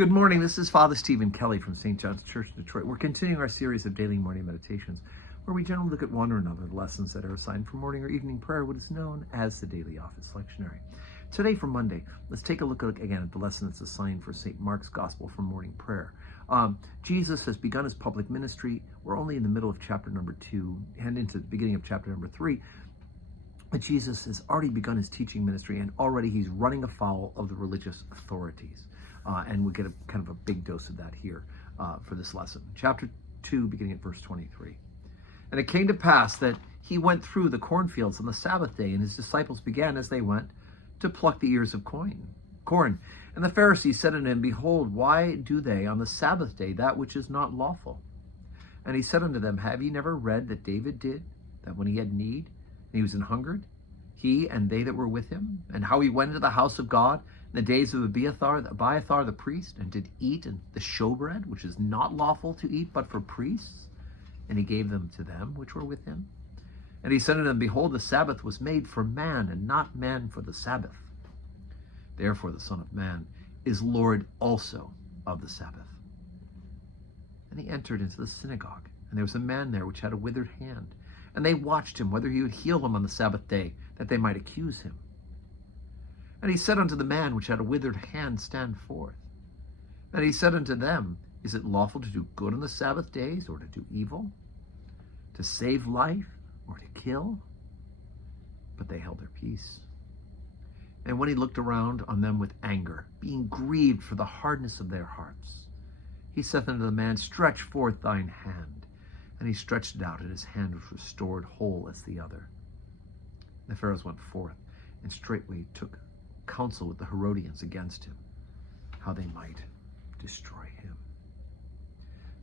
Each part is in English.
Good morning. This is Father Stephen Kelly from St. John's Church, Detroit. We're continuing our series of daily morning meditations, where we generally look at one or another of the lessons that are assigned for morning or evening prayer, what is known as the Daily Office Lectionary. Today, for Monday, let's take a look again at the lesson that's assigned for St. Mark's Gospel for morning prayer. Jesus has begun his public ministry. We're only in the middle of chapter number 2 and into the beginning of chapter number 3. But Jesus has already begun his teaching ministry, and already he's running afoul of the religious authorities. And we get a kind of a big dose of that here for this lesson. Chapter 2, beginning at verse 23. And it came to pass that he went through the cornfields on the Sabbath day, and his disciples began as they went to pluck the ears of corn. And the Pharisees said unto him, Behold, why do they on the Sabbath day that which is not lawful? And he said unto them, Have ye never read that David did, that when he had need, and he was an hungered, he and they that were with him, and how he went into the house of God in the days of Abiathar the priest, and did eat the showbread, which is not lawful to eat but for priests, and he gave them to them which were with him. And he said unto them, Behold, the Sabbath was made for man, and not man for the Sabbath. Therefore the Son of Man is Lord also of the Sabbath. And he entered into the synagogue, and there was a man there which had a withered hand. And they watched him, whether he would heal them on the Sabbath day, that they might accuse him. And he said unto the man which had a withered hand, Stand forth. And he said unto them, Is it lawful to do good on the Sabbath days, or to do evil? To save life, or to kill? But they held their peace. And when he looked around on them with anger, being grieved for the hardness of their hearts, he saith unto the man, Stretch forth thine hand. And he stretched it out, and his hand was restored whole as the other. And the Pharisees went forth, and straightway took counsel with the Herodians against him, how they might destroy him.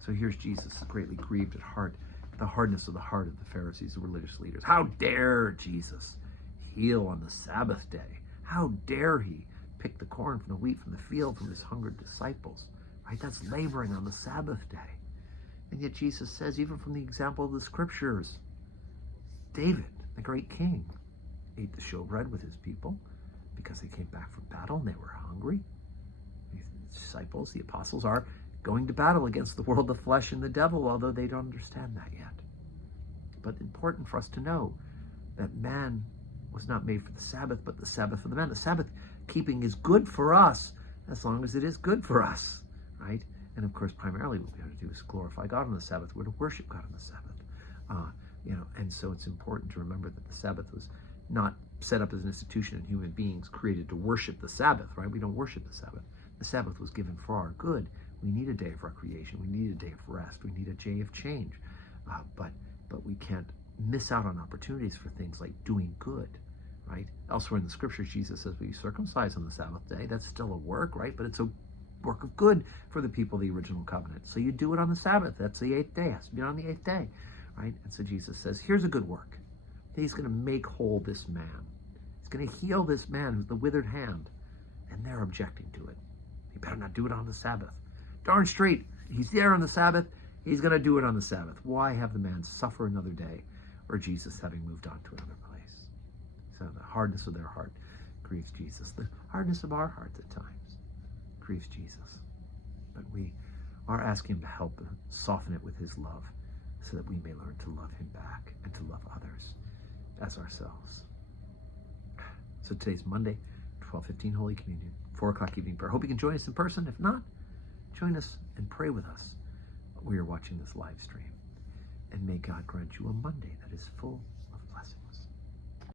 So here's Jesus, greatly grieved at heart, at the hardness of the heart of the Pharisees, the religious leaders. How dare Jesus heal on the Sabbath day? How dare he pick the corn from the wheat from the field from his hungered disciples? Right? That's laboring on the Sabbath day. And yet Jesus says, even from the example of the scriptures, David, the great king, ate the showbread with his people because they came back from battle and they were hungry. The disciples, the apostles, are going to battle against the world, the flesh, and the devil, although they don't understand that yet. But important for us to know that man was not made for the Sabbath, but the Sabbath for the man. The Sabbath keeping is good for us as long as it is good for us, right? And of course, primarily what we have to do is glorify God on the Sabbath. We're to worship God on the Sabbath. And so it's important to remember that the Sabbath was not set up as an institution and human beings created to worship the Sabbath, right? We don't worship the Sabbath. The Sabbath was given for our good. We need a day of recreation. We need a day of rest. We need a day of change. But we can't miss out on opportunities for things like doing good, right? Elsewhere in the scriptures, Jesus says we circumcise on the Sabbath day. That's still a work, right? But it's a work of good for the people of the original covenant. So you do it on the Sabbath. That's the 8th day. It has to be on the 8th day, right? And so Jesus says, here's a good work. He's going to make whole this man. He's going to heal this man who's the withered hand. And they're objecting to it. He better not do it on the Sabbath. Darn straight, he's there on the Sabbath. He's going to do it on the Sabbath. Why have the man suffer another day, or Jesus having moved on to another place? So the hardness of their heart grieves Jesus. The hardness of our hearts at times grieves Jesus. But we are asking him to help soften it with his love so that we may learn to love him back and to love others as ourselves. So today's Monday, 12:15 Holy Communion, 4 o'clock evening prayer. Hope you can join us in person. If not, join us and pray with us while you're watching this live stream. And may God grant you a Monday that is full of blessings.